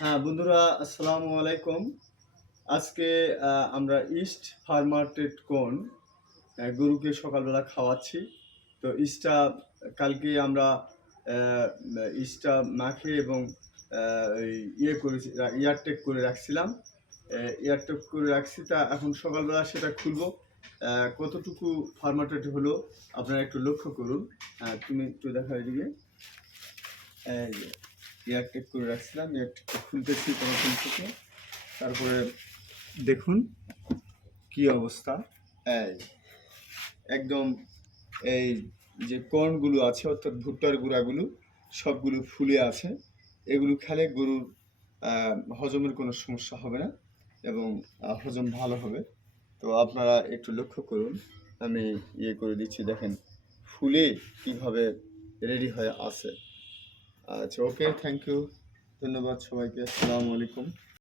হ্যাঁ, বন্ধুরা আসসালামু আলাইকুম। আজকে আমরা ইস্ট ফার্মার্টেড কর্ন গরুকে সকালবেলা খাওয়াচ্ছি। তো কালকে আমরা ইস্টটা মাখে এবং আ ওই ইয়ে করেছি এয়ারটেক করে রাখছিলাম। এয়ারটেক করে রাখছি তা এখন সকালবেলা সেটা খুলবো। কতটুকু ফার্মার্টেড হলো আপনারা একটু লক্ষ্য করুন। তুমি একটু দেখাও এদিকে। এই যে এয়ারটেক করে রাখছিলাম, এয়ারটেকটা খুলতেছি কোনোখান থেকে। তারপরে দেখুন কি অবস্থা। এই একদম এই যে কর্নগুলো আছে অর্থাৎ ভুট্টার গুঁড়াগুলো সবগুলো ফুলে আছে। এগুলো খেলে গরুর হজমের কোনো সমস্যা হবে না এবং হজম ভালো হবে। তো আপনারা একটু লক্ষ্য করুন। আমি ইয়ে করে দিচ্ছি, দেখেন ফুলে কিভাবে রেডি হয়ে আছে। আচ্ছা, ওকে, থ্যাংক ইউ। ধন্যবাদ সবাইকে। আসসালামু আলাইকুম।